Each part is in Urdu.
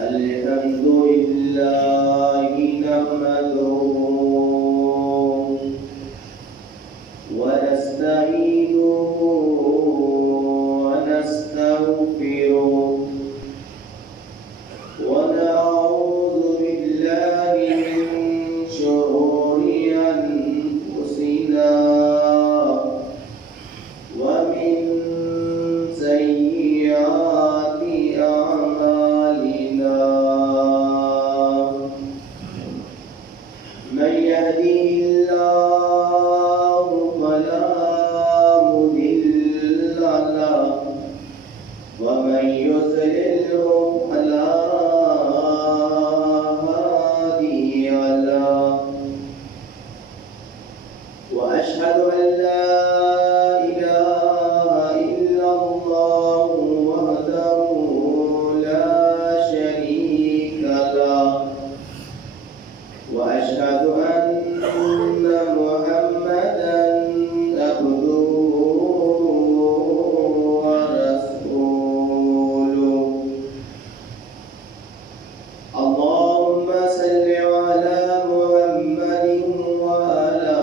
الحمد لله نحمده ونستعينه ونستغفره ونعوذ بالله من شرور أنفسنا ومن سيئات أعمالنا من يهده الله فلا مضل له ومن يضلل فلا هادي له وأشهد أن لا إله إلا الله وحده لا شريك له وأشهد أن محمدا عبده ورسوله اللهم صل على محمد وعلى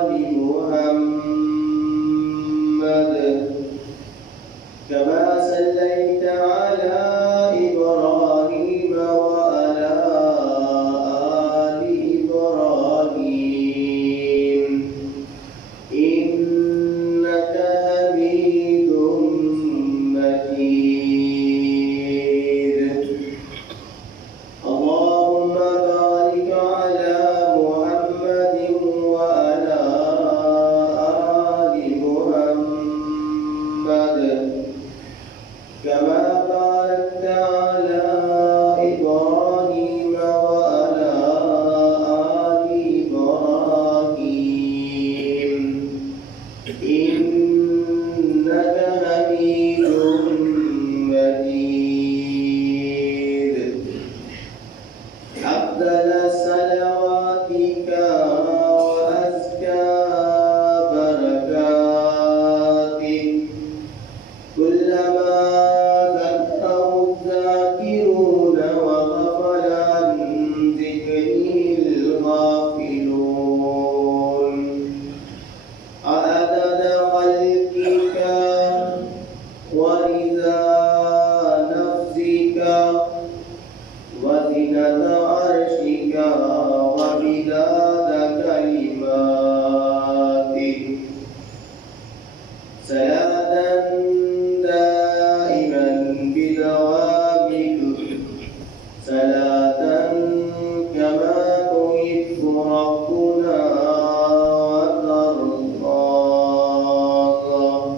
آل محمد كما صليت على إبراهيم وعلى آل إبراهيم إنك حميد مجيد اللهم بارك على محمد وعلى آل محمد كما باركت على إبراهيم وعلى آل إبراهيم إنك حميد مجيد أفضل صلواتك وأزكى بركاتك كلما ذكره الذاكرون وغفل عن ذكره الغافلون عدد خلقك ورضا نفسك وزنة عرشك ومداد كلماتك صلاة دائما بدوامك صلاة كما تحب ربنا وترضى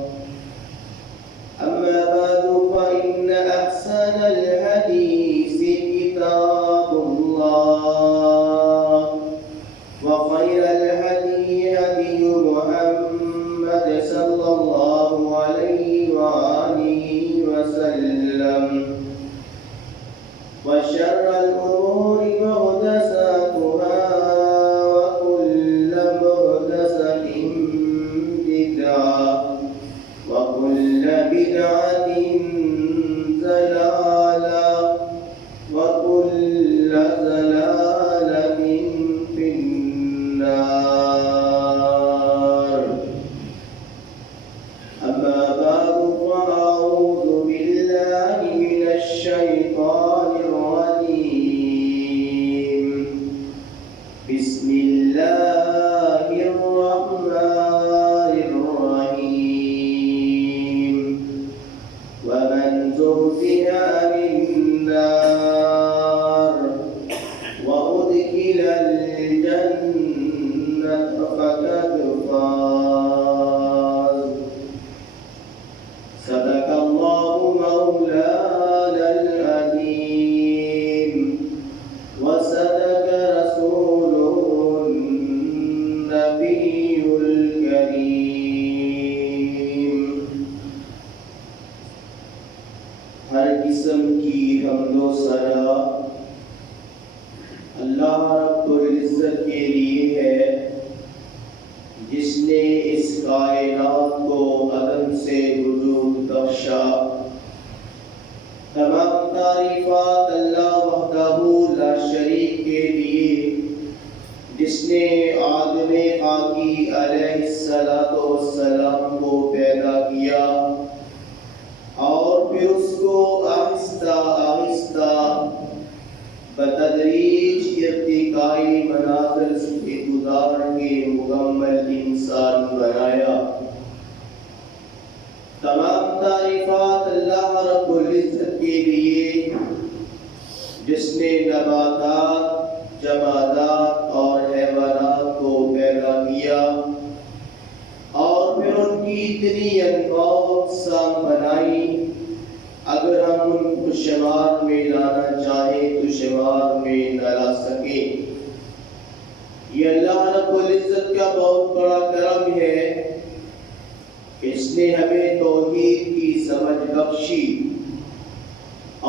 أما بعد فإن أحسن الحديث كتاب الله وخير الهدي هدي محمد صلى الله عليه وآله وسلم وشر الأمور محدثاتها وكل محدثة بدعة وكل بدعة ضلالة وكل ضلالة في النار أما بعد فأعوذ بالله من الشيطان الرجيم بسم الله الرحمن الرحيم ومن زحزح عن النار وأدخل الجنة فقد فاز صدق الله مولانا العظيم وصدق رسوله النبي الكريم ہر قسم کی حمد و ثنا اللہ رب العزت کے لیے ہے جس نے اس کائنات کو عدم سے جس نے آدم خاکی علیہ السلام کو پیدا کیا اور پھر اس کو آہستہ آہستہ بتدریج ارتقائی منازل سے گزار کے مکمل انسان بنایا۔ تمام تعریفات اللہ رب العزت کے لیے جس نے نباتات، جمادات اور حیوانات کو پیدا کیا اور پھر ان کی اتنی انواع و اقسام بنائی، اگر ہم ان کو شمار میں لانا چاہیں تو شمار میں نہ لا سکیں۔ یہ اللہ رب العزت کا بہت بڑا کرم ہے، اس نے ہمیں توحید کی سمجھ بخشی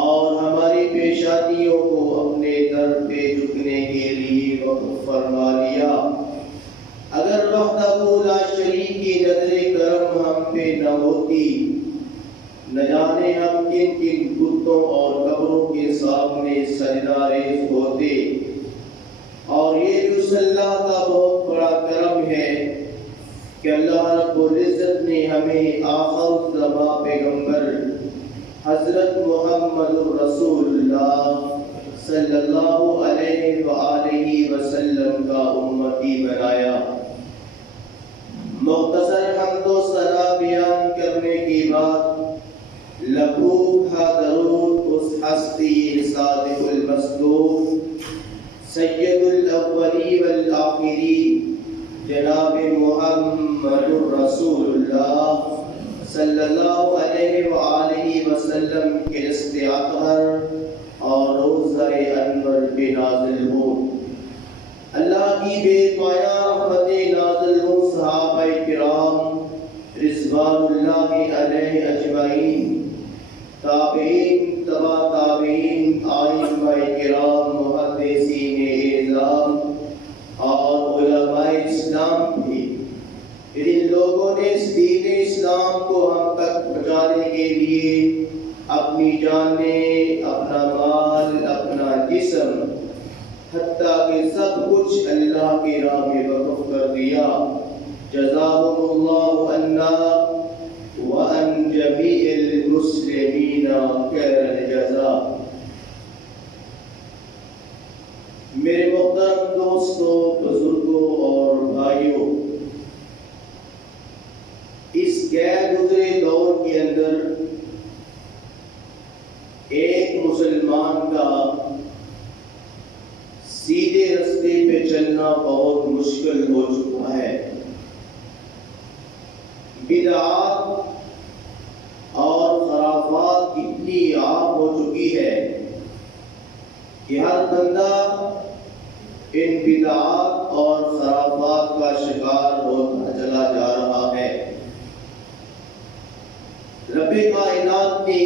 اور ہماری پیشانیوں کو اپنے در پہ جھکنے کے لیے وقف فرما لیا۔ اگر وحدہ لا شریک کی نظر کرم ہم پہ نہ ہوتی، نہ جانے ہم کن کن بتوں اور قبروں کے سامنے سجدہ ریز ہوتے۔ اور یہ بھی اللہ کا بہت بڑا کرم ہے کہ اللہ رب العزت نے ہمیں آخر الزمان پیغمبر حضرت محمد رسول اللہ صلی اللہ علیہ وآلہ وسلم کا امتی بنایا۔ مختصر حمد و ثنا بیان کرنے کے بعد لبوکھا درود اس ہستی صادق المصدوق سید الاولی والآخری جناب محمد رسول اللہ صلی اللہ علیہ وآلہ وسلم کے دست اطہر اور روضہ انور پہ نازل ہو۔ اللہ کی بے پایہ رحمت نازل ہو صحابہ کرام رضوان اللہ علیہ اجمعین، تابعین، تبع تابعین، ائمہ کرام، محدثین اعظام اور علماء اسلام بھی۔ ان لوگوں نے اس دین اسلام کو ہم تک پہنچانے کے لیے اپنی جانیں، اپنا مال، اپنا جسم، حتیٰ کہ سب کچھ اللہ کی راہ میں وقف کر دیا۔ جزاهم اللہ عنا وعن جمیع المسلمین خیر الجزاء۔ میرے محترم دوستوں، بزرگوں اور بھائیوں، اس غیر گزرے دور کے اندر ایک مسلمان کا سیدھے رستے پہ چلنا بہت مشکل ہو چکا ہے۔ بدعات اور خرافات اتنی عام ہو چکی ہے کہ ہر بندہ ان بدعات اور خرافات کا شکار ہوتا چلا جا رہا ہے۔ رب کائنات نے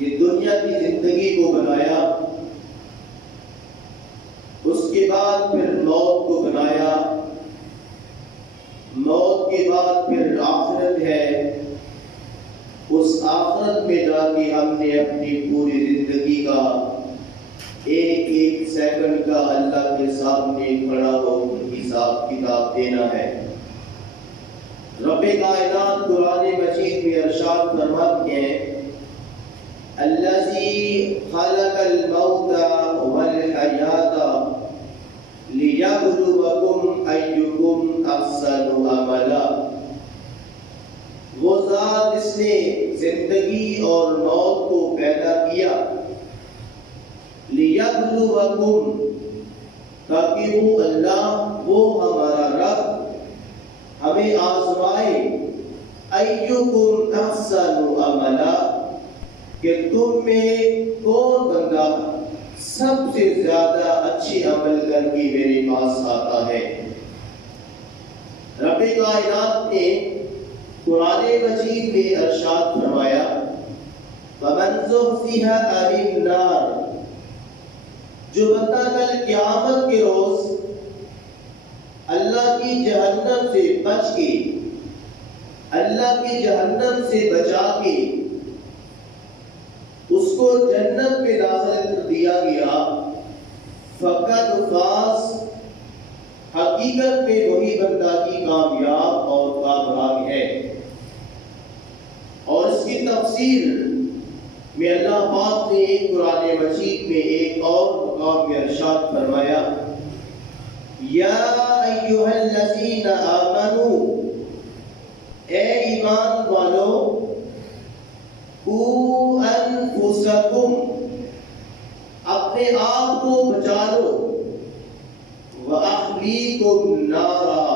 یہ دنیا کی زندگی کو بنایا، اس کے بعد پھر موت کو بنایا، موت کے بعد پھر آخرت ہے، اس آخرت میں جا کے ہم نے اپنی پوری زندگی کا ایک ایک سیکنڈ کا اللہ کے سامنے کھڑا ہو حساب کتاب دینا ہے۔ رب کائنات قرآن مجید میں ارشاد فرماتے ہیں الذی خلق الموت والحیات لیبلوکم ایکم احسن عملا۔ وہ ذات جس نے زندگی اور موت کو پیدا کیا، لیبلوکم، تاکہ وہ اللہ، وہ ہمارا رب ہمیں آزمائے، ایکم احسن عملا، کہ تم میں کون بندہ سب سے زیادہ اچھی عمل کر کے میرے پاس آتا ہے۔ رب کائنات نے قرآن مجید میں ارشاد فرمایا فَمَنْ زُحْزِحَ عَنِ النَّارِ، جو بندہ کل قیامت کے روز اللہ کی جہنم سے بچ کے، اللہ کی جہنم سے بچا کے اس کو جنت میں داخل کر دیا گیا، فقط فاز، حقیقت میں وہی بندہ کی کامیاب اور کامران ہے۔ اور اس کی تفسیر میں اللہ پاک نے قرآن مجید میں ایک اور مقام میں ارشاد فرمایا، یا ایھا الذین آمنوا، اے ایمان والو، قوا انفسکم، اپنے آپ کو بچا لو، وَأَهْلِيكُمْ نَارًا،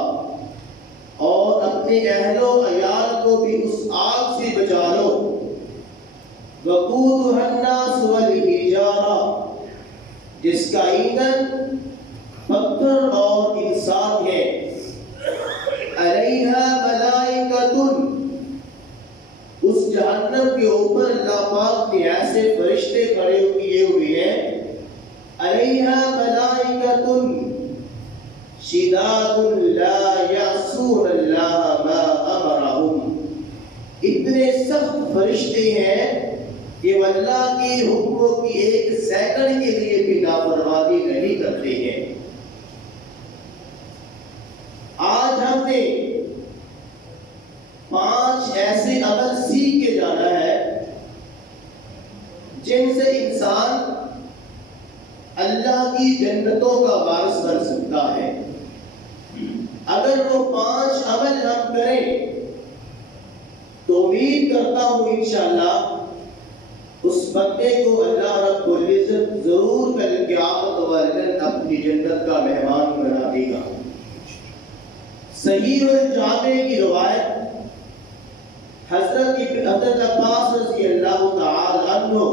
اور اپنے اہل و عیال کو بھی اس آگ سے بچا لو، وَقُودُهَا النَّاسُ وَالْحِجَارَةُ، جس کا ایندھن پتھر اور انسان ہے، عَلَيْهَا مَلَائِكَةٌ، اس جہنم کے اوپر اللہ پاک نے ایسے فرشتے کھڑے کیے ہوئے ہیں، عَلَيْهَا مَلَائِكَةٌ شِدَادٌ لَا يَعْصُونَ اللَّهَ مَا أَمَرَهُمْ، اتنے سخت فرشتے ہیں کہ وہ اللہ کے حکموں کی ایک سیکنڈ کے لیے بھی نافرمانی نہیں کرتے ہیں۔ آج ہم نے 5 ایسے عمل سیکھ کے جانا ہے جن سے انسان اللہ کی جنتوں کا وارث بن سکتا ہے۔ اگر وہ 5 عمل ہم کریں تو امید کرتا ہوں انشاءاللہ اس بندے کو اللہ رب العزت ضرور کل قیامت والے دن اپنی جنت کا مہمان بنا دے گا۔ صحیح الجامع کی روایت حضرت عباس رضی اللہ تعالی عنہ،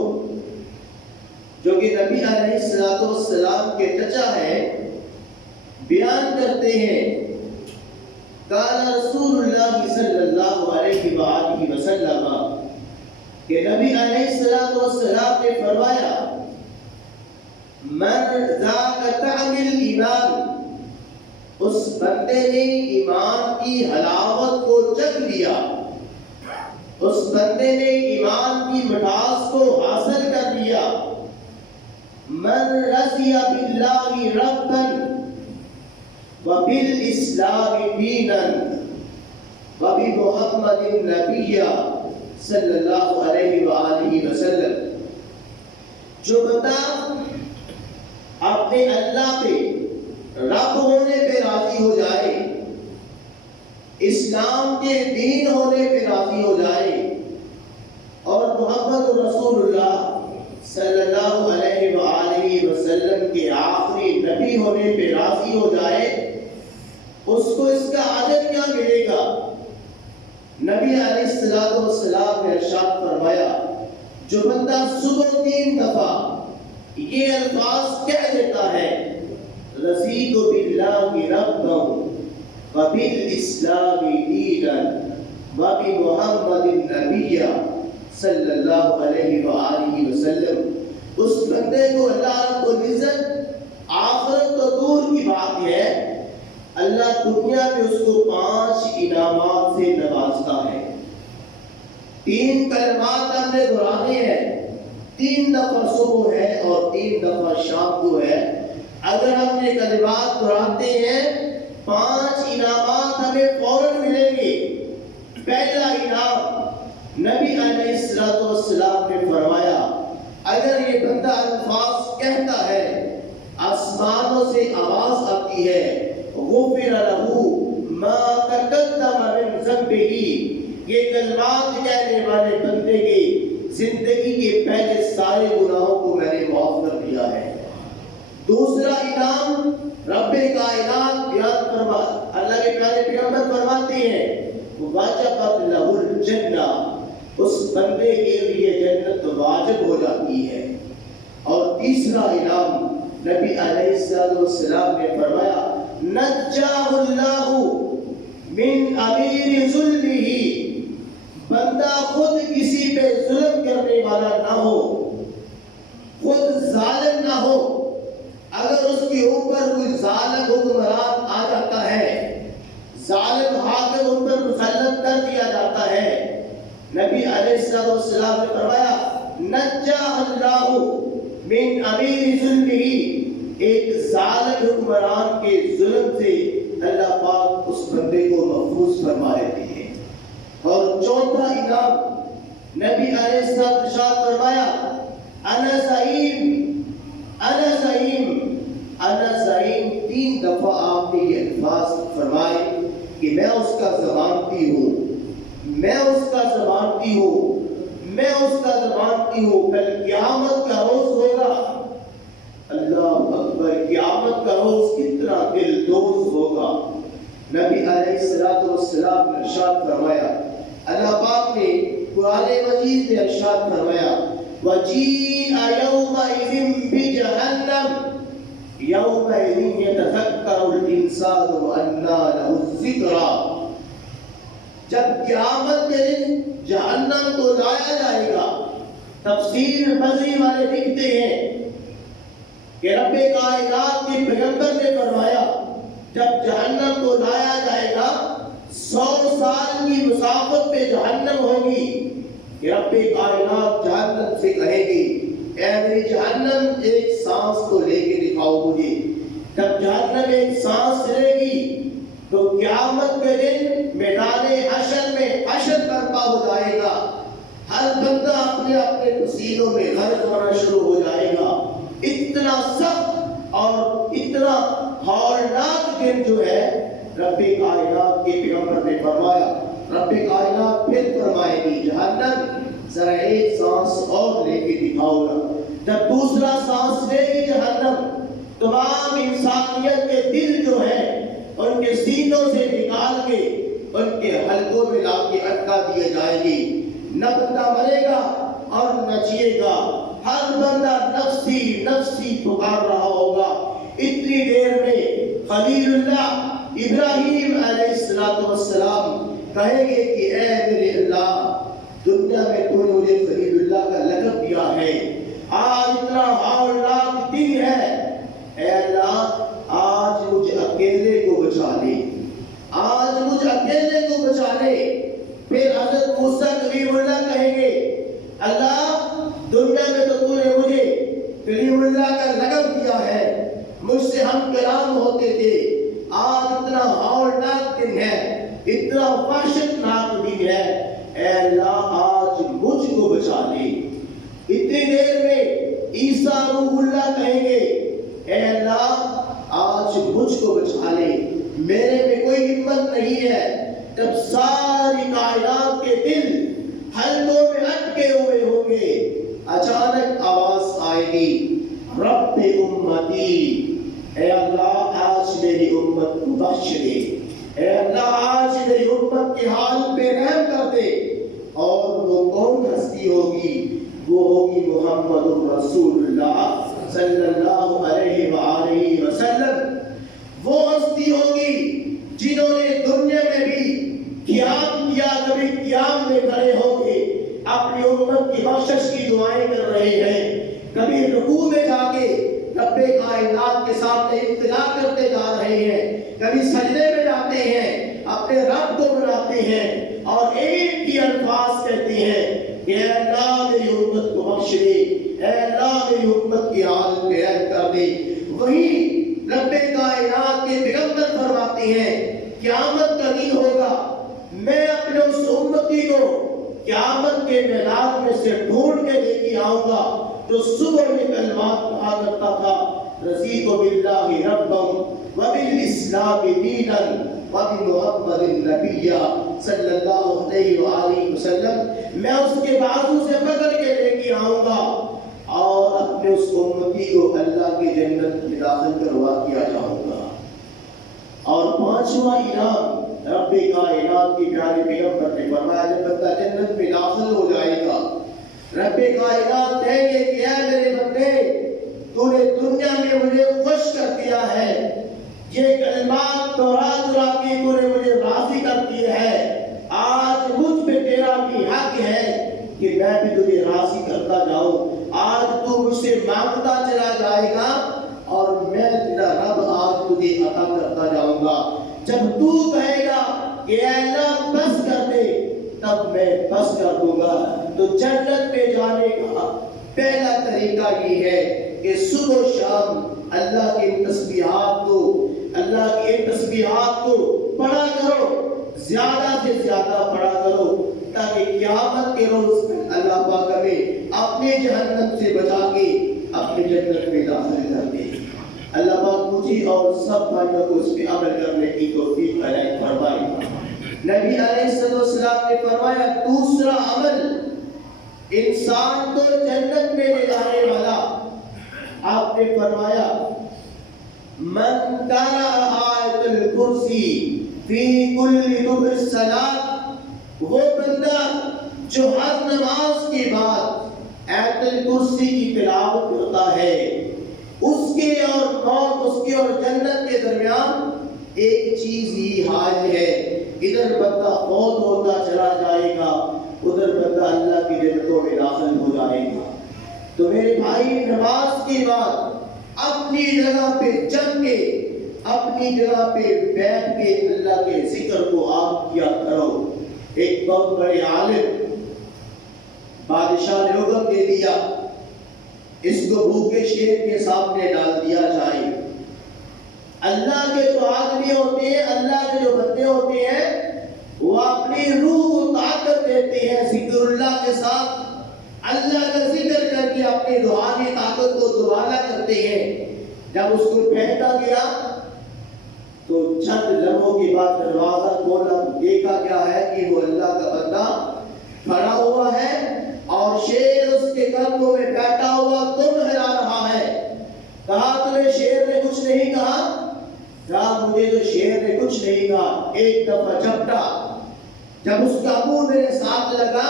جو کہ نبی علیہ السلام کے چچا ہیں، بیان کرتے ہیں، قال رسول اللہ صلی اللہ علیہ وآلہ وسلم، کہ نبی علیہ السلام نے فرمایا، من ذاق طعم الایمان، اس بندے نے ایمان کی حلاوت کو چکھ لیا، اس بندے نے ایمان کی مٹھاس کو حاصل کر لیا، من رضی باللہ ربا وبالاسلام دینا وبمحمد نبیا صلی اللہ علیہ وآلہ وسلم، جو بندہ اپنے اللہ پہ رب ہونے پہ راضی ہو جائے، اسلام کے دین ہونے پہ راضی ہو جائے، اور محمد رسول اللہ صلی اللہ علیہ وآلہ وسلم کے آخری نبی ہونے پہ راضی ہو جائے، اس کو اس کا اجر کیا ملے گا؟ نبی علیہ السلام نے ارشاد فرمایا، جو بندہ صبح 3 دفعہ یہ الفاظ کہہ دیتا ہے، رضیت باللہ ربا وبالاسلام دینا وبمحمد نبیا صلی اللہ علیہ وآلہ وسلم، اس بندے کو اللہ رب العزت آخرت تو دور کی بات ہے، اللہ دنیا میں اس کو 5 انعامات سے نوازتا ہے۔ 3 کلمات ہم نے دہرانے ہیں، 3 دفعہ صبح ہے اور 3 دفعہ شام کو ہے۔ اگر ہم یہ کلمات دہراتے ہیں 5 انعامات ہمیں فوراً ملیں گے۔ پہلا انعام، نبی علیہ السلام نے فرمایا، اگر یہ بندہ الفاظ کہتا ہے، آسمانوں سے آواز آتی ہے، غفر لہ ما تقدم من ذنبہ، یہ کلمات کہنے والے بندے کی زندگی کے پہلے سارے گناہوں کو میں نے معاف کر دیا ہے۔ دوسرا انعام، رب کائنات بیان فرما، اللہ کے پیارے پیغمبر فرماتے ہیں، واجبت لہ الجنہ، اس بندے کے لیے جنت واجب ہو جاتی ہے۔ اور تیسرا انعام، نبی علیہ السلام نے فرمایا، نجاہ اللہ من امیر ظلمہ، بندہ خود کسی پہ ظلم کرنے والا نہ ہو، خود ظالم نہ ہو، اگر اس کے اوپر کوئی ظالم حکمران آ جاتا ہے، ظالم حاکم ان پر مسلط کر دیا جاتا ہے، نبی علیہ السلام نے فرمایا، نجاہ اللہ من امیر ظلمہ، ایک ظالم حکمران کے ظلم سے اللہ پاک اس بندے کو محفوظ فرما دیتے ہیں۔ اور چوتھا انعام نبی علیہ السلام ارشاد فرمایا انا زعیم انا زعیم انا زعیم، 3 دفعہ آپ نے یہ الفاظ فرمائے کہ میں اس کا ضمانتی ہوں، میں اس کا ضمانتی ہوں، میں اس کا ضمانتی ہوں۔ کل قیامت کا روز ہوگا، اللہ اکبر، قیامت کا روز کتنا دل دوز ہوگا۔ نبی علیہ السلام نے ارشاد فرمایا، اللہ پاک نے قرآن مجید میں ارشاد فرمایا وَجِيءَ يَوْمَئِذٍ بِجَهَنَّمَ يَوْمَئِذٍ يَتَذَكَّرُ الْإِنسَانُ وَأَنَّىٰ لَهُ الذِّكْرَىٰ، جب قیامت کے دن جہنم کو لایا جائے گا، تفسیر بصری والے لکھتے ہیں کہ رب کائنات کے پیغمبر نے فرمایا جب جہنم کو لایا جائے گا 100 سال کی مسافت پہ جہنم ہوگی کہ رب کائنات جہنم سے کہے گی اے میری جہنم ایک سانس کو لے کے دکھاؤ مجھے۔ جب جہنم ایک سانس لے گی تو قیامت کے دن میدان حشر میں حشر برپا ہو جائے گا، ہر بندہ اپنے اپنے پسینوں میں غرق ہونا شروع ہو جائے گا۔ اتنا سخت اور اتنا ہولناک دن جو ہے رب کائنات کے پیغمبر نے فرمایا، رب کائنات پھر فرمائے گی جہنم ذرا ایک سانس اور لے کے دکھاؤ نا۔ جب دوسرا سانس لے گی جہنم، تمام انسانیت کے دل جو ہے ان کے سینوں سے نکال کے ان کے حلقوں میں لا کے اٹکا دیے جائے گی۔ نہ بندہ مرے گا اور نہ جیے گا، ہر بندہ نفسی نفسی پکار رہا ہوگا۔ اتنی دیر میں خلیل اللہ ابراہیم علیہ السلام کہیں گے کہ اے میرے اللہ، دنیا میں تو نے مجھے خلیل اللہ کا لقب دیا ہے، آج اتنا ہولناک دن ہے، اے اللہ آج مجھے اکیلے کو بچا لے، آج مجھے اکیلے کو بچا لے۔ پھر حضرت موسیٰ کلیم اللہ کہیں گے اللہ دنیا میں تو نے مجھے کلیم اللہ کا لقب دیا ہے، مجھ سے ہم کلام ہوتے تھے، آج اتنا ہولناک دن ہے، اتنا وحشتناک دن ہے، اے اللہ آج مجھ کو بچا لے۔ اتنی دیر میں عیسیٰ روح اللہ کہیں گے اے اللہ آج مجھ کو بچا لے، میرے میں کوئی ہمت نہیں ہے۔ جب ساری کائنات کے دل حلقوں میں اٹکے ہوئے ہوں گے، اچانک آواز آئے گی رب امتی، اے اللہ آج میری امت کو بخش دے، اے اللہ آج میری امت کے حال پہ رحم کر دے۔ اور وہ کون ہستی ہوگی؟ وہ ہوگی محمد رسول اللہ صلی اللہ علیہ وآلہ وسلم۔ وہ ہستی ہوگی جنہوں نے دنیا میں بھی قیام کیا، کبھی قیام میں کھڑے ہو کے اپنی امت کی بخشش کی دعائیں کر رہے ہیں، کبھی رکوع میں جا کے رب کائنات کے سامنے ابتلا کرتے جا رہے ہیں، کبھی سجدے میں جاتے ہیں، اپنے رب کو بلاتے ہیں اور ایک ہی الفاظ کہتے ہیں کہ اے اللہ میری امت کو بخش دے، اے اللہ میری امت کی حال پہ رحم کر دے۔ وہی رب کائنات کے پیغمبر فرماتے ہیں قیامت کا دن ہوگا، میں اپنے اس امتی کو قیامت کے میدان میں سے ڈھونڈ کے لے کے آؤں گا جو صبح میں کلمات کہا کرتا تھا رضیت باللہ ربا وبالاسلام دینا وبمحمد النبی صلی اللہ علیہ وآلہ وسلم۔ میں اس کے بازو سے پکڑ کے لے کے آؤں گا اور اپنے اس امتی کو اللہ کی جنت میں داخل کروا دیا جاؤں گا۔ اور 5واں انعام رب کائنات کی پیارے پیغمبر نے فرمایا جب بندہ جنت میں داخل ہو جائے گا، رب کائنات کہیں گے کہ اے میرے بندے تو نے دنیا میں مجھے خوش کر دیا ہے، یہ کلمات دہرا دہرا کے تو نے مجھے راضی کر دیا ہے، آج مجھ پہ تیرا بھی حق ہے کہ میں بھی تجھے راضی کرتا جاؤں۔ آج تو مجھ سے مانگتا چلا جائے گا اور میں تیرا رب آج تجھے عطا کرتا جاؤں گا۔ جب تو کہے گا کہ اے اللہ بس کر دے تب میں بس کر دوں گا۔ تو جنت میں جانے کا پہلا طریقہ یہ ہے کہ صبح و شام اللہ کی ان تسبیحات کو پڑھا کرو، زیادہ سے زیادہ پڑھا کرو، تاکہ قیامت کے روز اللہ پاک ہمیں اپنے جہنم سے بچا کے اپنے جنت میں داخل کر دے۔ اللہ پاک مجھے اور سب بھائیوں کو اس پہ عمل کرنے کی توفیق عنایت فرمائے۔ نبی علیہ السلام نے فرمایا دوسرا عمل انسان کو جنت میں لے جانے والا، آپ نے فرمایا من قرأ آیت الکرسی فی کل دبر الصلاۃ، وہ بندہ جو ہر نماز کے بعد آیت الکرسی کی تلاوت کرتا ہے، اس کے اور موت، اس کے اور جنت کے درمیان ایک چیز ہی حال ہے، ادھر بندہ فوت ہوتا چلا جائے گا، ادھر بندہ اللہ کی جنتوں میں داخل ہو جائے گا۔ تو میرے بھائی نماز کے بعد اپنی جگہ پہ جم کے، اپنی جگہ پہ بیٹھ کے اللہ کے ذکر کو آپ کیا کرو۔ ایک بہت بڑے عالم بادشاہ نے حکم دے دیا اس کو بھوکے شیر کے سامنے ڈال دیا جائے۔ اللہ کے جو آدمی ہوتے ہیں، اللہ کے جو بندے ہوتے ہیں، وہ اپنی روح کو طاقت دیتے ہیں ذکر اللہ کے ساتھ، اللہ کا ذکر کر کے اپنی روحانی طاقت کو دوبارہ کرتے ہیں۔ جب اس کو پھینکا گیا تو چند لمحوں کے بعد دروازہ کھولا، دیکھا گیا ہے کہ وہ اللہ کا بندہ کھڑا ہوا ہے اور شیر اس کے قدموں میں بیٹھا ہوا تم ہلا رہا ہے۔ کہا تمہیں شیر نے کچھ نہیں کہا؟ کہا مجھے تو شیر نے کچھ نہیں کہا، ایک دفعہ جھپٹا، جب اس کا منہ میرے ساتھ لگا،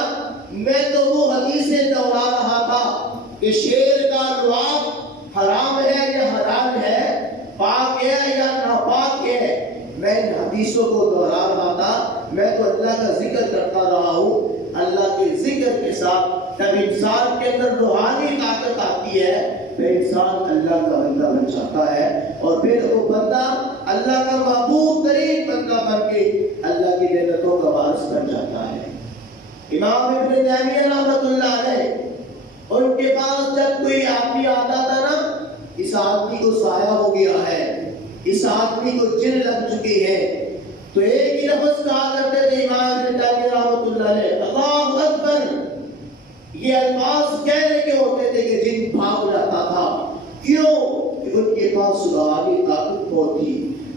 میں تو وہ حدیثیں دوہرا رہا تھا کہ شیر کا لعاب حرام ہے یا حلال ہے، پاک ہے یا ناپاک ہے، میں ان حدیثوں کو دوہرا رہا تھا، میں تو اللہ کا ذکر کرتا رہا ہوں۔ اللہ کے ذکر کے ساتھ جب انسان کے اندر روحانی طاقت آتی ہے پھر انسان اللہ کا بندہ بن جاتا ہے، اور پھر وہ بندہ اللہ کا محبوب ترین بندہ بن کے اللہ کی جنتوں کا وارث بن جاتا ہے۔ امام ابن تیمیہ رحمۃ اللہ علیہ، ان کے پاس جب کوئی آدمی آتا تھا نا، اس آدمی کو سایہ ہو گیا ہے، اس آدمی کو جن لگ چکی ہے، تو ایک ہی لفظ کہا کرتے تھے امام ابن تیمیہ رحمۃ اللہ علیہ، اللہ اکبر۔ یہ الفاظ کہنے کے ہوتے تھے کہ جن بھاگ جاتا تھا۔ کیوں؟ کہ ان کے پاس روحانی طاقت بہت تھی۔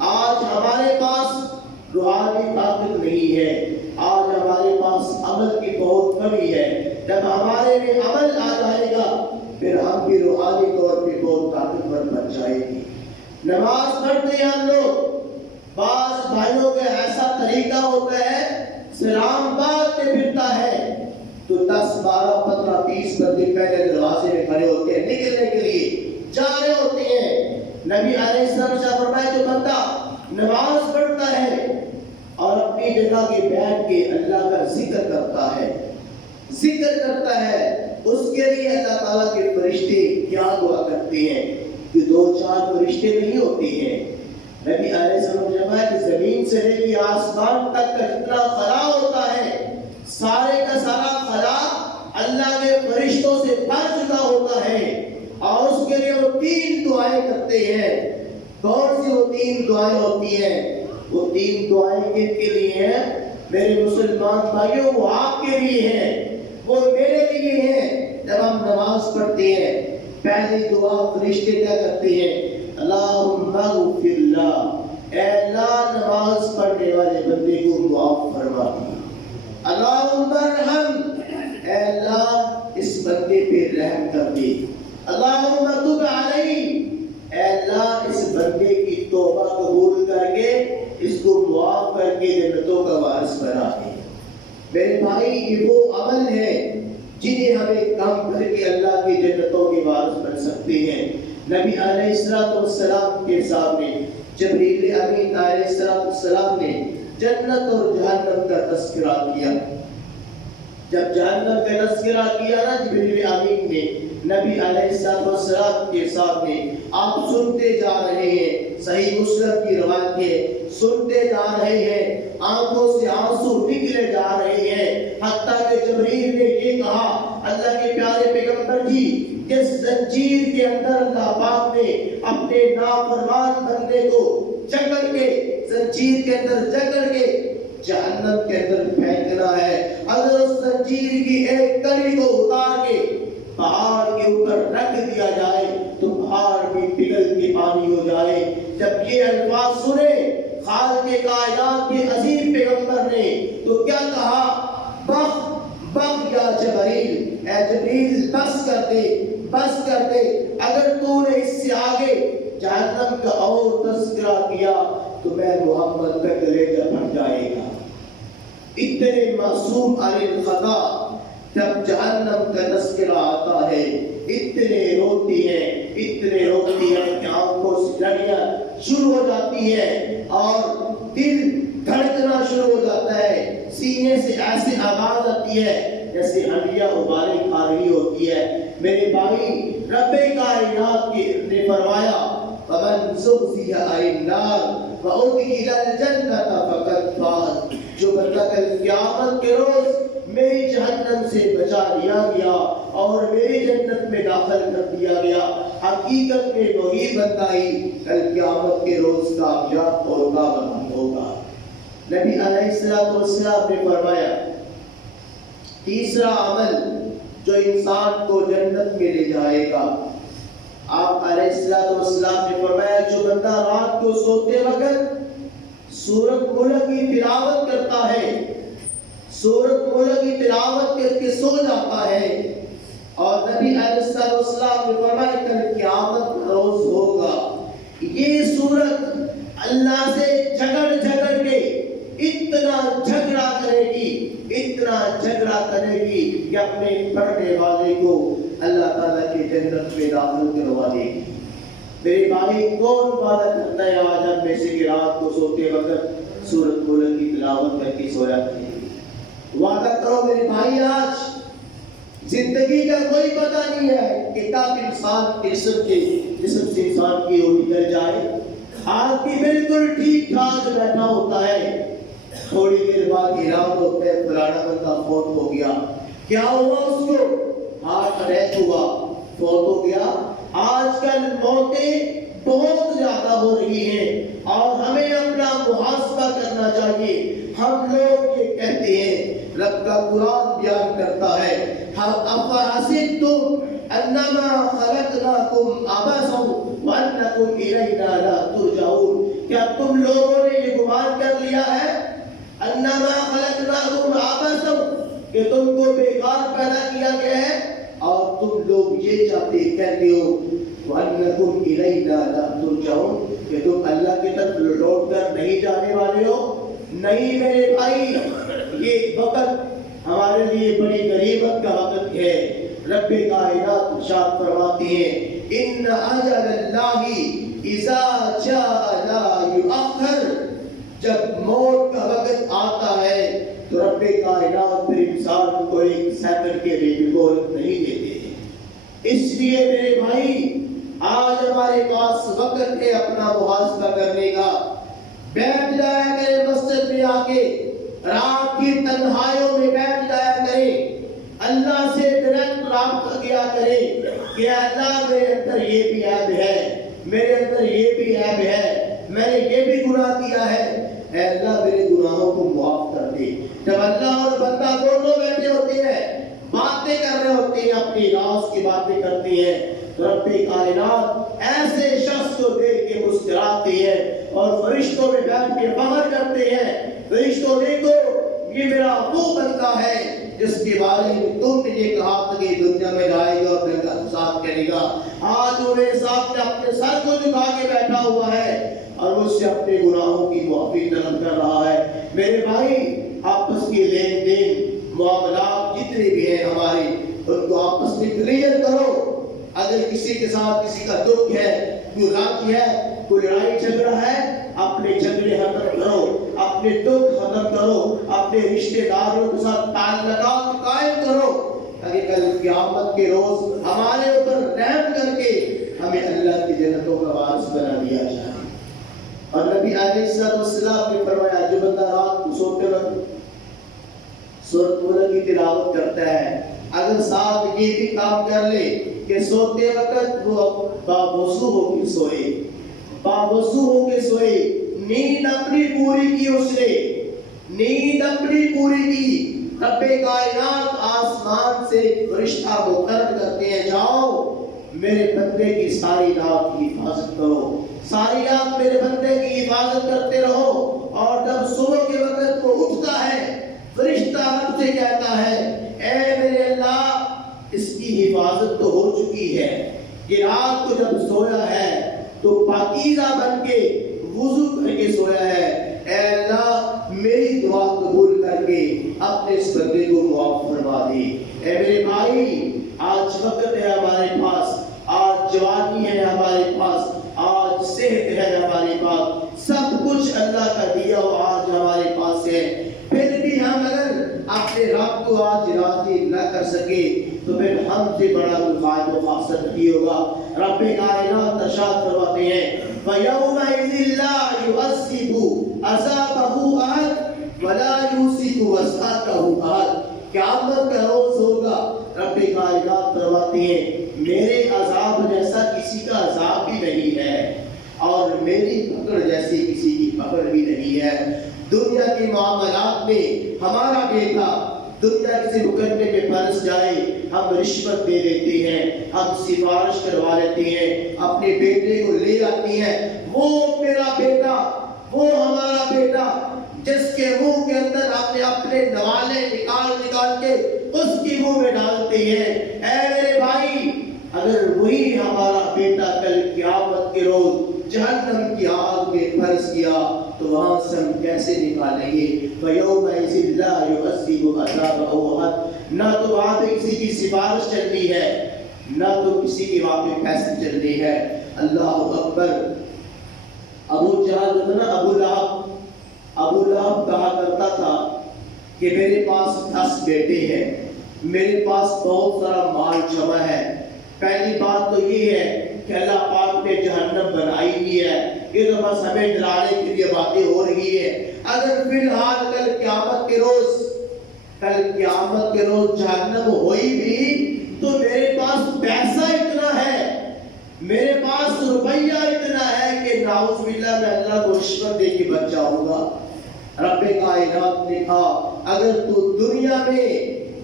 آج ہمارے پاس روحانی طاقت نہیں ہے، آج ہمارے پاس عمل کی بہت کمی ہے۔ جب ہمارے میں عمل آ جائے گا پھر ہم بھی روحانی طور پہ بہت طاقتور بن جائے گی۔ نماز پڑھتے ہیں ہم لوگ، بعض بھائیوں کا ایسا طریقہ ہوتا ہے سلام بعد میں پھرتا ہے تو 10 12 15 20 بندے پہلے دروازے میں کھڑے ہوتے ہیں، نکلنے کے لیے جا رہے ہوتے ہیں۔ نبی علیہ السلام نے فرمایا جو بندہ نماز پڑھتا ہے اور اپنی جگہ کے بیٹھ کے اللہ کا ذکر کرتا ہے اس کے لیے اللہ تعالیٰ کے فرشتے کیا دعا کرتے ہیں کہ 2-4 فرشتے نہیں ہوتے ہیں۔ نبی علیہ السلام نے فرمایا کہ زمین سے لے کے آسمان تک کا جتنا خلا ہوتا ہے، سارے کا سارا خلا اللہ کے فرشتوں سے بھر چکا ہوتا ہے، اور اس کے لیے وہ 3 دعائیں کرتے ہیں۔ کون سی وہ 3 دعائیں ہوتی ہیں؟ وہ 3 دعائیں کن کے لیے ہیں میرے مسلمان بھائیوں؟ وہ آپ کے لیے ہیں، وہ میرے لیے ہیں۔ جب ہم نماز پڑھتے ہیں پہلی دعا فرشتے کیا کرتے ہیں؟ اللہم اغفر لہ، اے اللہ نماز پڑھنے والے بندے کو معاف فرما دے۔ اللہم ارحم، اے اللہ اس بندے پہ رحم کر دے۔ اللہم تب علیہ، اے اللہ اس بندے کی توبہ قبول کر کے اس کو معاف کر کے جنتوں کا وارث بنا دے۔ میرے بھائی یہ وہ عمل ہے جنہیں ہمیں کام کر کے اللہ کی جنتوں کے وارث بن سکتے ہیں۔ نبی علیہ السلام کے سامنے جبریل امین علیہ السلام نے جنت اور جہنم کا تذکرہ کیا۔ جب جہنم کا تذکرہ کیا نا جبریل امین نے نبی علیہ السلام کے سامنے، آپ سنتے جا رہے ہیں، صحیح مسلم کی روایت ہے، سنتے جا رہے ہیں، آنکھوں سے آنسو نکلے جا رہے ہیں، حتیٰ کہ جبریل نے یہ کہا اللہ کے پیارے پیغمبر جی جس زنجیر کے اندر اللہ پاک نے اپنے نافرمان بندے کو جکڑ کے زنجیر کے اندر جکڑ کے جہنم کے اندر پھینکنا ہے، اگر اس زنجیر کی ایک کڑی کو اتار کے پہاڑ کے اوپر رکھ دیا جائے تو پہاڑ بھی پگھل کے پانی ہو جائے۔ جب یہ الفاظ سنے خالق کائنات کے عظیم پیغمبر نے تو کیا کہا؟ بخ بخ یا جبریل، اے جبریل بس کر دے، بس کر دے، اگر تو نے اس سے آگے جہنم کا اور تذکرہ کیا تو میں محمد کا کلیجہ پھٹ جائے گا۔ اتنے معصوم عن الخطا جب جہنم کا تذکرہ آتا ہے اتنے روتی ہیں کہ آنکھوں سے لڑیاں شروع ہو جاتی ہے اور دل دھڑکنا شروع ہو جاتا ہے، سینے سے ایسے آواز آتی ہے جیسے ہنڈیا ابالے کھا رہی ہوتی ہے۔ میرے بھائی رب کائنات نے فرمایا فمن زحزح عن النار وادخل الجنہ فقد فاز، جو بندہ کل قیامت کے روز میری جہنم سے بچا لیا گیا اور میری جنت میں داخل کر دیا گیا، حقیقت میں وہی بندہ ہی کل قیامت کے روز کامیاب اور کامیاب ہوگا۔ نبی علیہ السلام نے فرمایا تیسرا عمل جو انسان کو جنت میں لے جائے گا، آپ علیہ السلام نے فرمایا جو بندہ رات کو سوتے وقت سورۃ ملک کی تلاوت کرتا ہے، سورۃ ملک کی تلاوت کر کے سو جاتا ہے، اور نبی علیہ السلام نے فرمایا کل قیامت کا روز ہوگا یہ سورت اللہ سے جھگڑ کے اتنا جھگڑا کرے گی کہ اپنے پڑھنے والے کو اللہ تعالیٰ کی جنت میں داخل کروا دے گی۔ میرے بھائی کون وعدہ کرتا ہے آج ہم میں سے کہ رات کو سوتے وقت سورۃ ملک کی تلاوت کر کے سویا کرے؟ وعدہ کرو میرے بھائی، آج زندگی کا کوئی پتہ نہیں ہے کہ کب انسان کے جسم سے انسان کی روح نکل جائے۔ آدمی بالکل ٹھیک ٹھاک بیٹھا ہوتا ہے، تھوڑی دیر بعد اعلان ہوتا ہے فلانا بندہ فوت ہو گیا۔ کیا ہوا اس کو؟ ہارٹ اٹیک ہوا، فوت ہو گیا۔ آج کل موتیں بہت زیادہ ہو رہی ہیں اور ہمیں اپنا محاسبہ کرنا چاہیے۔ ہم لوگ یہ کہتے ہیں، رب کا قرآن بیان کرتا ہے أَفَحَسِبْتُمْ أَنَّمَا خَلَقْنَاكُمْ عَبَثًا وَأَنَّكُمْ إِلَيْنَا لَا تُرْجَعُونَ، کیا تم لوگوں نے یہ گمان کر لیا ہے انما خلقناکم عبثا کہ تم کو بیکار پیدا کیا گیا ہے اور تم لوگ یہ چاہتے کہتے ہو وَأَنَّكُمْ إِلَيْنَا لَا تُرْجَعُونَ کہ تم اللہ کی طرف لوٹ کر نہیں جانے والے ہو؟ نہیں میرے بھائی، یہ وقت ہمارے لیے بڑی غنیمت کا وقت ہے۔ رب کائنات ارشاد فرماتے ہیں ان اجل اللہ اذا جاء لا یؤخر، جب موت کا وقت آتا ہے تو رب کائنات پھر انسان کو ایک سیکنڈ کے لیے بھی مہلت نہیں دیتے۔ اس لیے میرے بھائی آج ہمارے پاس وقت ہے اپنا محاسبہ کرنے کا۔ بیٹھ جایا کریں مسجد میں آ کے، رات کی تنہائیوں میں بیٹھ جایا کریں، اللہ سے ڈائریکٹ رابطہ کیا کریں کہ اللہ میرے اندر یہ بھی عیب ہے، میرے اندر یہ بھی عیب ہے، میں نے یہ بھی گناہ کیا ہے، اے اللہ میرے گناہوں کو معاف کر دے۔ جب اللہ اور بندہ دونوں بیٹھے ہوتے ہیں، باتیں کر رہے ہوتے ہیں، اپنی راز کی باتیں کرتے ہیں، رب کائنات ایسے شخص کو دیکھ کے مسکراتے ہیں اور فرشتوں میں بیٹھ کے فخر کرتے ہیں، فرشتوں دیکھو یہ میرا وہ بندہ ہے جس کے بارے میں تم نے یہ کہا تھا کہ دنیا میں جائے گا اور میرا ساتھ کرے گا۔ آج وہ میرے ساتھ اپنے سر کو جھکا کے بیٹھا ہوا ہے اور مجھ سے اپنے گناہوں کی معافی طلب کر رہا ہے۔ میرے بھائی آپس کی لین دین معاملات جتنے بھی ہیں ہمارے ان کو آپس میں کلیئر کرو۔ اگر کسی کے ساتھ کسی کا دکھ ہے، کوئی راضی ہے، کوئی لڑائی جھگڑا ہے، اپنے جھگڑے ختم کرو، اپنے دکھ ختم کرو، اپنے رشتہ داروں کے ساتھ تعلقات قائم کرو تاکہ کل قیامت کے روز ہمارے اوپر رحم کر کے ہمیں اللہ کی جنتوں کا وارث بنا دیا جائے۔ اور نبی علیہ السلام نے فرمایا جو بندہ رات کو سوتے وقت سورۃ ملک کی تلاوت کرتا ہے اگر ساتھ یہ بھی کام کر لے کہ سوتے وقت وہ باوضو ہو کے سوئے، باوضو ہو کے سوئے، نیند اپنی پوری کی، اس نے نیند اپنی پوری کی، رب کائنات آسمان سے فرشتہ مقرر کرتے ہیں، جاؤ میرے بندے کی ساری رات کی حفاظت کرو، ساری رات میرے بندے کی حفاظت کرتے رہو، اور جب صبح کے وقت وہ اٹھتا ہے فرشتہ رب سے کہتا ہے اے میرے اللہ اس کی حفاظت تو ہو چکی ہے، یہ رات کو جب سویا ہے تو پاکیزہ بن کے وضو کر کے سویا ہے، اے اللہ میری دعا قبول کر کے اپنے اس بندے کو معاف فرما دے۔ اے میرے بھائی، آج وقت ہے ہمارے پاس، آج جوانی ہے ہمارے پاس، آج صحت ہے ہمارے پاس، سب کچھ اللہ کا دیا ہوا آج ہمارے پاس ہے، پھر بھی ہم اگر اپنے رب کو آج راضی نہ کر سکے تو پھر ہم سے بڑا کوئی خائب و خاصت نہیں ہوگا۔ رب کائنات ارشاد فرماتے ہیں فَيَوْمَئِذٍ لَا يُعَذِّبُ عَذَابَهُ أَحَدٌ وَلَا يُوثِقُ وَثَاقَهُ أَحَدٌ، قیامت کا روز ہوگا، رب کائنات فرماتے ہیں میرے عذاب جیسا کسی کا عذاب بھی نہیں ہے، اور میری پکڑ جیسی کسی کی پکڑ بھی نہیں ہے۔ دنیا کے معاملات میں ہمارا بیٹا دنیا کسی مقدمے میں پھنس جائے، ہم رشوت دے دیتے ہیں، ہم سفارش کروا لیتے ہیں، اپنے بیٹے کو لے آتی ہیں، وہ میرا بیٹا، وہ ہمارا بیٹا، جس کے منہ کے اندر اپنے اپنے نوالے نکال نکال کے اس کی منہ میں ڈالتے ہیں۔ اے میرے بھائی، اگر وہی ہمارا بیٹا کل قیامت کے روز جہنم کی آگ میں پھنس گیا تو وہاں سے ہم کیسے نکالیں گے؟ فَيَوْمَئِذٍ لَا يُعَذِّبُ عَذَابَهُ أَحَدٌ، نہ تو وہاں پہ کسی کی سفارش چلنی ہے، نہ تو کسی کی وہاں پہ فیصلے چلنی ہے۔ اللہ اکبر۔ ابو جہل جو نا ابو لہب کہا کرتا تھا کہ میرے پاس 10 بیٹے ہیں، میرے پاس بہت سارا مال جمع ہے، پہلی بات تو یہ ہے کہ اللہ پاک نے جہنم بنائی ہوئی ہے، یہ تو بس ہمیں ڈرانے کے لیے باتیں ہو رہی ہے، اگر فی الحال کل قیامت کے روز جہنم ہوئی بھی تو میرے پاس پیسہ اتنا ہے، میرے پاس روپیہ اتنا ہے کہ نعوذ باللہ میں اللہ کو رشوت دے کے بچ جاؤں گا۔ رب کائنات نے کہا اگر تو دنیا میں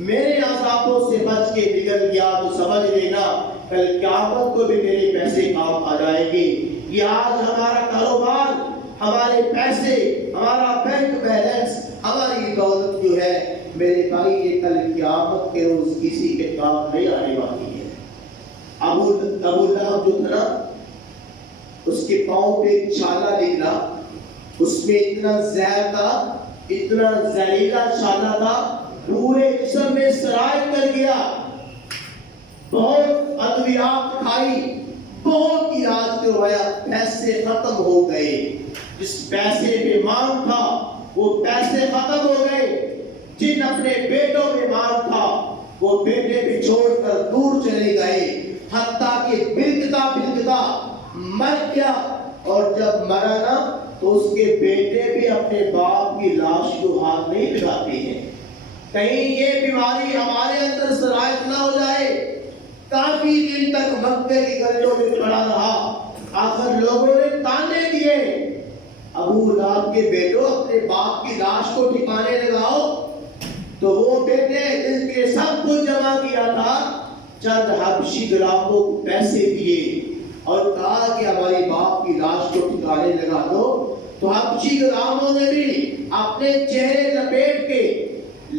میرے عذابوں سے بچ کے نکل گیا تو سمجھ لینا کل قیامت کو بھی میرے پیسے کام آ جائیں گے۔ یہ آج ہمارا کاروبار، ہمارے پیسے، ہمارا بینک بیلنس، ہماری دولت جو ہے میرے بھائی یہ کل قیامت کے روز کسی کے کام نہیں آنے والی ہے۔ ابو لہب جو تھا نا، اس کے پاؤں پہ ایک چھالا نکلا، اس میں اتنا زہر تھا، اتنا زہریلا چھالا تھا، پورے جسم میں سرائے کر گیا، بہت ادویات کھائی، بہت علاج کروایا، پیسے ختم ہو گئے، جس پیسے پہ مان تھا وہ پیسے ختم ہو گئے، جن اپنے بیٹوں میں مان تھا وہ بیٹے بھی چھوڑ کر دور چلے گئے، حتیٰ کہ بلکتا مر گیا، اور جب مرا نا تو اس کے بیٹے بھی اپنے باپ کی لاش کو ہاتھ نہیں لگاتے ہیں، کہیں یہ بیماری ہمارے اندر سرایت نہ ہو جائے۔ کافی دن تک مکے کی گلیوں میں پڑا رہا، آخر لوگوں نے تانے دیے ابو لہب کے بیٹوں اپنے باپ کی لاش کو ٹھکانے لگاؤ، تو وہ بیٹے جن کے سب کچھ جمع کیا تھا چند حبشی غلاموں کو پیسے دیے اور کہا کہ ہماری باپ کی لاش کو ٹھکانے لگا دو، تو حبشی غلاموں نے بھی اپنے چہرے لپیٹ کے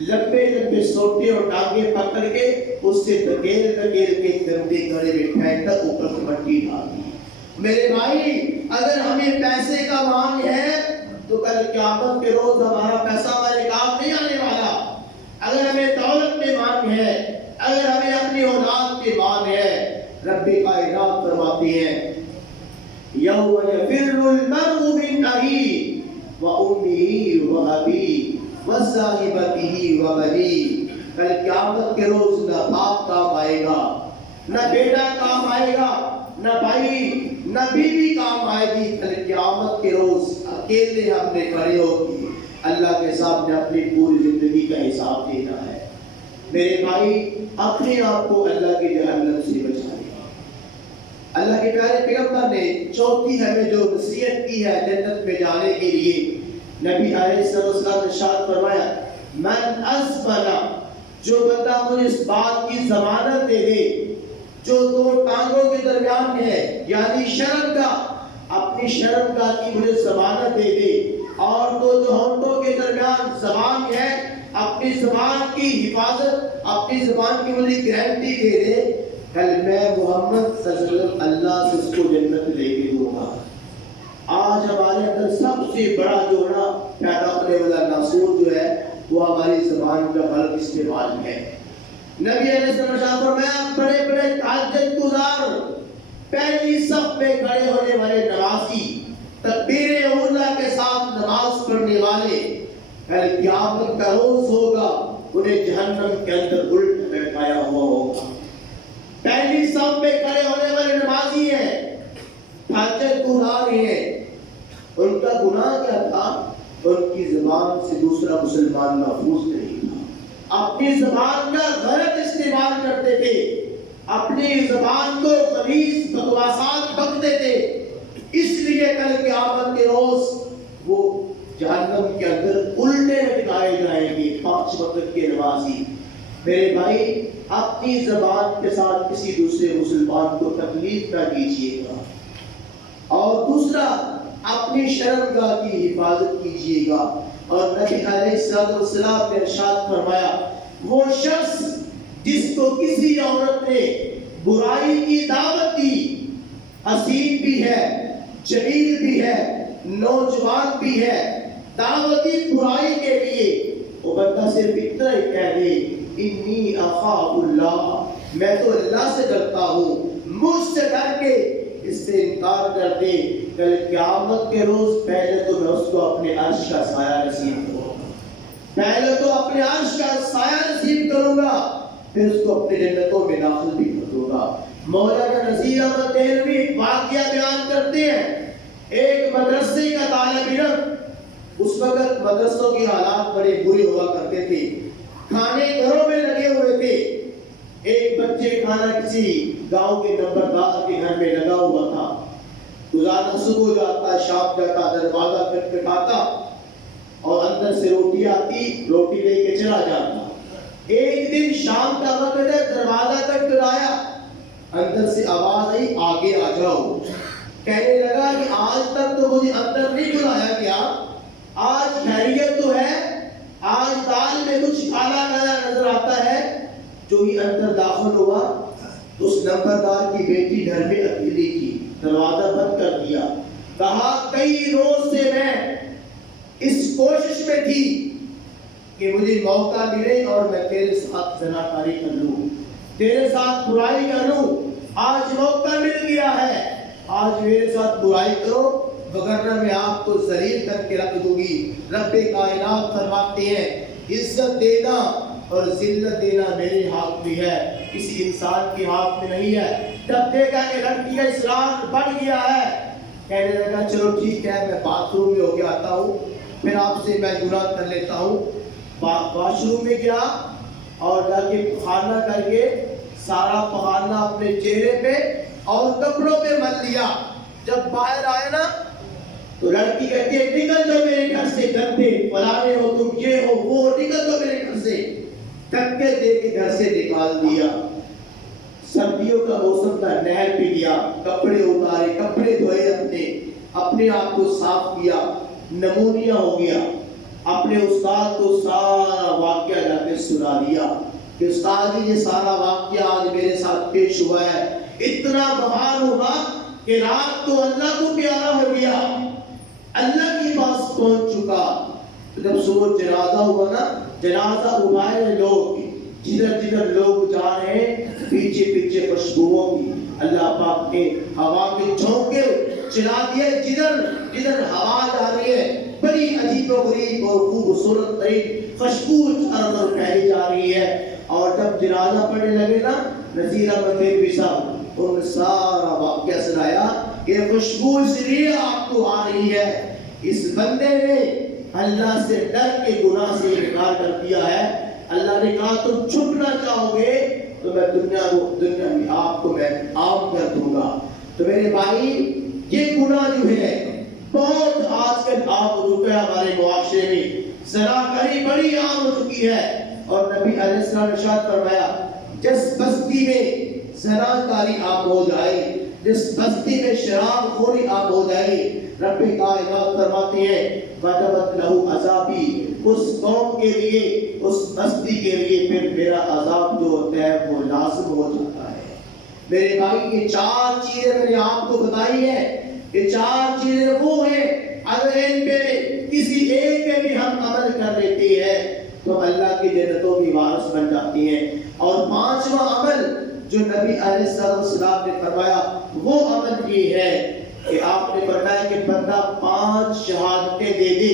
لمبے سوٹے اور ٹانگیں پکڑ کے اس سے دھکیل کے گندے گڑے میں پھینک کر اوپر سے مٹی ڈال دی۔ میرے بھائی، اگر ہمیں پیسے کا مان ہے تو کل قیامت کے روز ہمارا پیسہ ہمارے کام نہیں آنے والا۔ اگر ہمیں دولت میں مان ہے، اگر ہمیں اپنی اولاد میں مان ہے، رب کائنات فرماتے ہیں یوم یفر المرء من اخیہ وامہ وابیہ وصاحبتہ وبنیہ، کل قیامت کے روز نہ باپ کام آئے گا، نہ بیٹا کام آئے گا، نہ بھائی نہ بیوی کام آئے گی، کل قیامت کے روز اکیلے ہم نے کھڑے ہو کے اللہ کے سامنے اپنی پوری زندگی کا حساب دینا ہے۔ میرے بھائی اپنے آپ کو اللہ کے جہنم سے بچائیں۔ اللہ کے پیارے پیغمبر نے چوتھی ہمیں جو نصیحت کی ہے جنت میں جانے کے لیے، نبی علیہ السلام نے ارشاد فرمایا من اسبنا، جو بندہ مجھے اس بات کی ضمانت دے دے جو دو ٹانگوں کے درمیان ہے یعنی شرمگاہ، اپنی شرمگاہ کی مجھے ضمانت دے دے، اور دو جو ہونٹوں کے درمیان زبان ہے اپنی زبان کی حفاظت، اپنی زبان کی مجھے گارنٹی دے دے، کل میں محمد صلی اللہ علیہ وسلم اللہ سے اس کو جنت لے کے دوں گا۔ آج ہمارے اندر سب سے بڑا جو نا پیدا ہونے والا ناسور جو ہے وہ ہماری زبان کا غلط استعمال ہے۔ نبی علیہ السلام نے فرمایا بڑے بڑے تہجد گزار، پہلی صف میں کھڑے ہونے والے نمازی، تکبیر اولیٰ کے ساتھ نماز پڑھنے والے، کل قیامت کا روز ہوگا انہیں جہنم کے اندر الٹ لٹکایا ہوا ہوگا۔ پہلی صف میں کھڑے ہونے والے نمازی ہیں، تہجد گزار ہیں، ان کا گناہ کیا تھا؟ ان کی زبان سے دوسرا مسلمان محفوظ نہیں تھا، اپنی زبان کا غلط استعمال کرتے تھے، اپنی زبان کو خبیث بکواسات بکتے تھے، اس لیے کل قیامت کے روز وہ جہنم کے اندر الٹے لٹکائے جائیں گے۔ 5 وقت کے نمازی میرے بھائی اپنی زبان کے ساتھ کسی دوسرے مسلمان کو تکلیف نہ دیجیے گا، اور دوسرا اپنی شرمگاہ کی حفاظت کیجیے گا۔ اور نبی علیہ السلام نے ارشاد فرمایا وہ شخص جس کو کسی عورت نے برائی کی دعوت دی، حسین بھی ہے، جمیل بھی ہے، نوجوان بھی ہے، دعوتی برائی کے لیے، وہ بندہ صرف اتنا ہی کہہ دے انی اخاف اللہ، میں تو اللہ سے ڈرتا ہوں، مجھ سے ڈر کے اس سے انکار کر دے، کل قیامت کے روز پہلے تو میں اس کو اپنے عرش کا سایہ نصیب کروں گا، پہلے تو اپنے عرش کا سایہ نصیب کروں گا، پھر اس کو اپنے جنتوں میں داخل بھی کر دوں گا۔ مولانا نذیر احمد دہلوی ایک واقعہ بیان کرتے ہیں، ایک مدرسے کا طالب علم، اس وقت مدرسوں کی حالات بڑے برے ہوا کرتے تھے، کھانے گھروں میں لگے ہوئے تھے، ایک بچے کھانا کسی گاؤں کے نمبردار کے گھر میں لگا ہوا تھا، روزانہ صبح جاتا شام جاتا، دروازہ کھٹکھٹاتا اور اندر سے روٹی آتی، روٹی لے کے چلا جاتا۔ ایک دن شام کا وقت ہے، دروازہ کھٹکھٹایا، اندر سے آواز آئی آگے آ جاؤ۔ کہنے لگا کہ آج تک تو مجھے اندر نہیں بلایا گیا، آج خیریت تو ہے، آج دال میں کچھ کالا کالا نظر آتا ہے۔ جو ہی اندر داخل ہوا تو اس نمبردار کی بیٹی گھر میں اکیلی تھی، دروازہ بند کر دیا، کہا کئی روز سے میں اس کوشش میں تھی کہ مجھے موقع ملے اور میں تیرے ساتھ زناکاری کر لوں، تیرے ساتھ برائی کر لوں، آج موقع مل گیا ہے، آج میرے ساتھ برائی کرو وگرنہ میں آپ کو ذلیل کر کے رکھ دوں گی۔ رب کائنات فرماتے ہیں عزت دینا اور ذلت دینا میرے ہاتھ میں ہے، کسی انسان کے ہاتھ میں نہیں ہے۔ جب دیکھا کہ لڑکی کا اصرار بڑھ گیا ہے، کہنے لگا چلو ٹھیک ہے میں باتھ روم میں ہو کے آتا ہوں، پھر آپ سے میں گناہ کر لیتا ہوں۔ واش روم میں گیا اور جا کے پخانا کر کے سارا پخانا اپنے چہرے پہ اور کپڑوں پہ مل لیا۔ جب باہر آئے نا تو لڑکی کہتی ہے نکل دو میرے گھر سے، گندے فلانے ہو تم، یہ ہو وہ، نکل دو میرے گھر سے، دھکے دے کے گھر سے نکال دیا۔ سردیوں کا موسم تھا، نہر پہ گیا، کپڑے اتارے، کپڑے دھوئے، اپنے آپ کو صاف کیا، نمونیا ہو گیا، اپنے استاد کو سارا واقعہ جا کے سنا دیا کہ استاد جی یہ سارا واقعہ آج میرے ساتھ پیش ہوا ہے۔ اتنا بہار ہوا کہ رات تو اللہ کو پیارا ہو گیا، اللہ کے پاس پہنچ چکا۔ جب صبح جنازہ ہوا نا، جنازہ اٹھائے لوگ، جدھر جدھر لوگ جا رہے ہیں پیچھے پیچھے خوشبوؤں کی اللہ پاک نے ہوا کے جھونکے چلا دیے، جدھر جدھر ہوا جا رہی ہے بڑی عجیب و غریب اور خوبصورت ترین خوشبو چاروں طرف پھیلی جا رہی ہے۔ اور جب جنازہ پڑھنے لگے نا نذیر احمد دہلوی صاحب، انہوں نے سارا واقعہ سنایا کہ خوشبو اس لیے آپ کو آ رہی ہے، اس بندے نے اللہ سے ڈر کے گناہ سے انکار کر دیا ہے، اللہ نے کہا تم چھپنا چاہو گے تو میں دنیا میں آپ کو میں عام کر دوں گا. تو میرے بھائی یہ گناہ جو ہے بہت آج کل عام ہو چکا ہے ہمارے معاشرے میں. زناکاری بڑی عام ہو چکی ہے اور نبی علیہ السلام نے ارشاد فرمایا جس بستی میں زناکاری عام ہو جائے, جس بستی میں شراب خوری عام ہو جائے, رب کائنات فرماتے ہیں وجبت لہو عذابی, اس قوم کے لیے اس بستی کے لیے پھر میرا عذاب جو ہوتا ہے وہ لازم ہو جاتا ہے. میرے بھائی یہ 4 چیزیں میں نے آپ کو بتائی ہے, یہ 4 چیزیں وہ ہیں اگر ان پہ کسی ایک پہ بھی ہم عمل کر لیتے ہیں تو اللہ کی جنتوں کی وارث بن جاتی ہیں. اور 5واں عمل جو نبی علیہ السلام نے فرمایا وہ عمل یہ ہے کہ آپ نے فرمایا کہ بندہ 5 شہادتیں دے دے,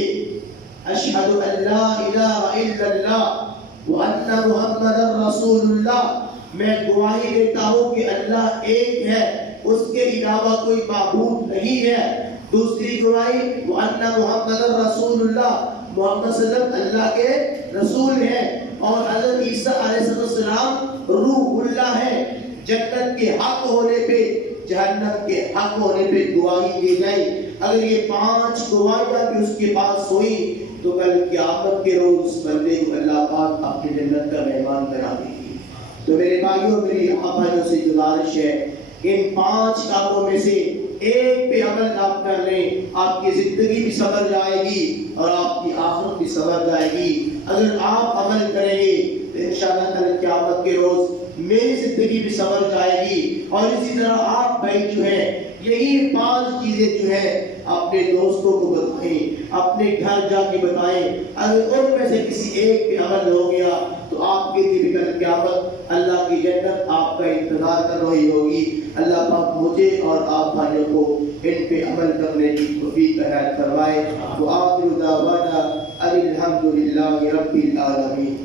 اشہد ان لا الہ الا اللہ وان محمد رسول اللہ, میں گواہی دیتا ہوں کہ اللہ ایک ہے, اس کے علاوہ کوئی معبود نہیں ہے. دوسری گواہی وان محمد رسول اللہ, محمد صلی اللہ علیہ وسلم اللہ کے رسول ہیں اور حضرت عیسیٰ علیہ السلام روح اللہ ہے. جنت کے حق ہونے پہ جہنم کے حق ہونے پہ گواہی دی جائے. اگر یہ 5 گواہیاں بھی اس کے پاس ہوئی تو کل قیامت کے روز اس بندے کو اللہ پاک اپنی جنت کا مہمان بنا دے گی. تو میرے بھائیوں میری آپ بھائیوں سے گزارش ہے ان 5 کاموں میں سے ایک پہ عمل آپ کر لیں, آپ کی زندگی بھی سنور جائے گی اور آپ کی آخرت بھی سنور جائے گی. اگر آپ عمل کریں گے تو انشاءاللہ کل قیامت کے روز میری زندگی بھی سنور جائے گی. اور اسی طرح آپ بھائی جو ہیں یہی 5 چیزیں جو ہے اپنے دوستوں کو بتائیں, اپنے گھر جا کے بتائیں. اگر ان میں سے کسی ایک پہ عمل ہو گیا تو آپ کے لیے بھی کل قیامت اللہ کی جنت آپ کا انتظار کر رہی ہوگی. اللہ پاک مجھے اور آپ بھائیوں کو ان پہ عمل کرنے کی توفیق عنایت فرمائے. وآخر دعوانا ان الحمدللہ رب العالمین.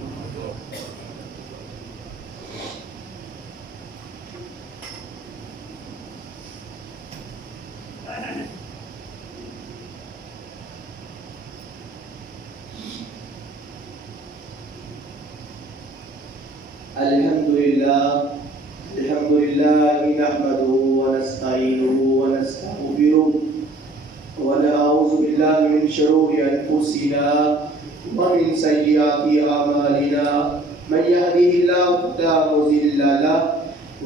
الحمد لله نحمده ونستعينه ونستغفره ونعوذ بالله من شرور أنفسنا ومن سيئات أعمالنا من يهده الله فلا مضل له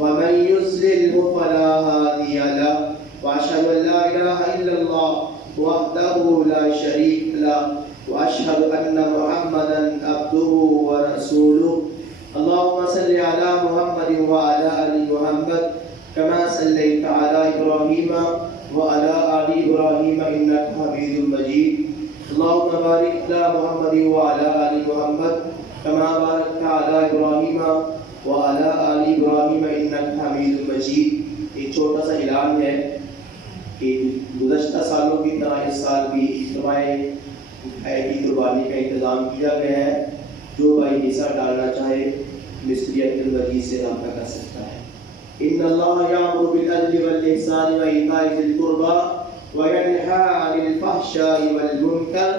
ومن يضلل فلا هادي له وأشهد أن لا إله إلا الله وحده لا شريك له وأشهد أن محمدا عبده ورسوله. اللهم صل على محمد وعلى آل محمد كما صليت على إبراهيم وعلى آل إبراهيم إنك حميد مجيد. اللهم بارك على محمد وعلى آل محمد كما باركت على إبراهيم وعلى آل إبراهيم إنك حميد مجيد. ایک چھوٹا سا اعلان ہے کہ گزشتہ سالوں کی طرح اس سال بھی اجتماع کی قربانی کا انتظام کیا گیا ہے. جو بھائی حصہ ڈالنا چاہے مستری عبد المجید سے رابطہ کر سکتا ہے. ان اللہ یامر بالعدل والاحسان وایتاء ذی القربى وینہی عن الفحشاء والمنکر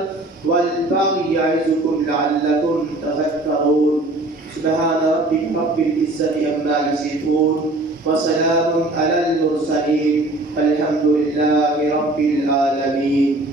والبغی یعظکم لعلکم تذکرون. سبحان ربک رب العزة عما یصفون وسلام علی المرسلین والحمد للہ رب العالمین.